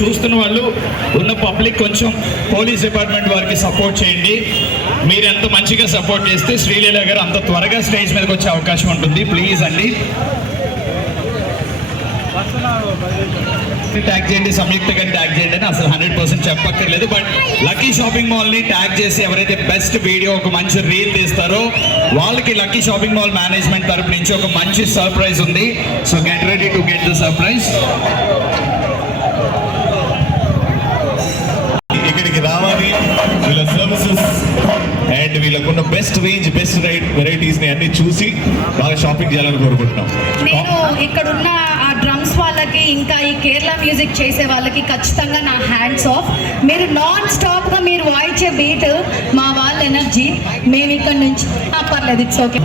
చూస్తున్న వాళ్ళు ఉన్న పబ్లిక్ కొంచెం పోలీస్ డిపార్ట్మెంట్ వారికి సపోర్ట్ చేయండి. మీరు ఎంత మంచిగా సపోర్ట్ చేస్తే శ్రీలీల గారు అంత త్వరగా స్టేజ్ మీదకి వచ్చే అవకాశం ఉంటుంది. ప్లీజ్ అండి. ట్యాగ్ చేయండి సంయుక్త గారిని ట్యాగ్ చేయండి అని అసలు హండ్రెడ్ పర్సెంట్ చెప్పక్కర్లేదు. బట్ లక్కీ షాపింగ్ మాల్ని ట్యాగ్ చేసి ఎవరైతే బెస్ట్ వీడియో ఒక మంచి రీల్ తీస్తారో వాళ్ళకి లక్కీ షాపింగ్ మాల్ మేనేజ్మెంట్ తరపు నుంచి ఒక మంచి సర్ప్రైజ్ ఉంది. So get ready to get the ని అన్ని చూసి బాగా షాపింగ్ చేయాలని కోరుకుంటున్నాం. నేను ఇక్కడున్న ఆ డ్రమ్స్ వాళ్ళకి ఇంకా ఈ కేరళ మ్యూజిక్ చేసే వాళ్ళకి ఖచ్చితంగా నా హ్యాండ్స్ ఆఫ్ మీరు నాన్ స్టాప్గా మీరు వాయించే బీట్ మా వాళ్ళ ఎనర్జీ మేము ఇక్కడ నుంచి పర్లేదు ఇట్స్ ఓకే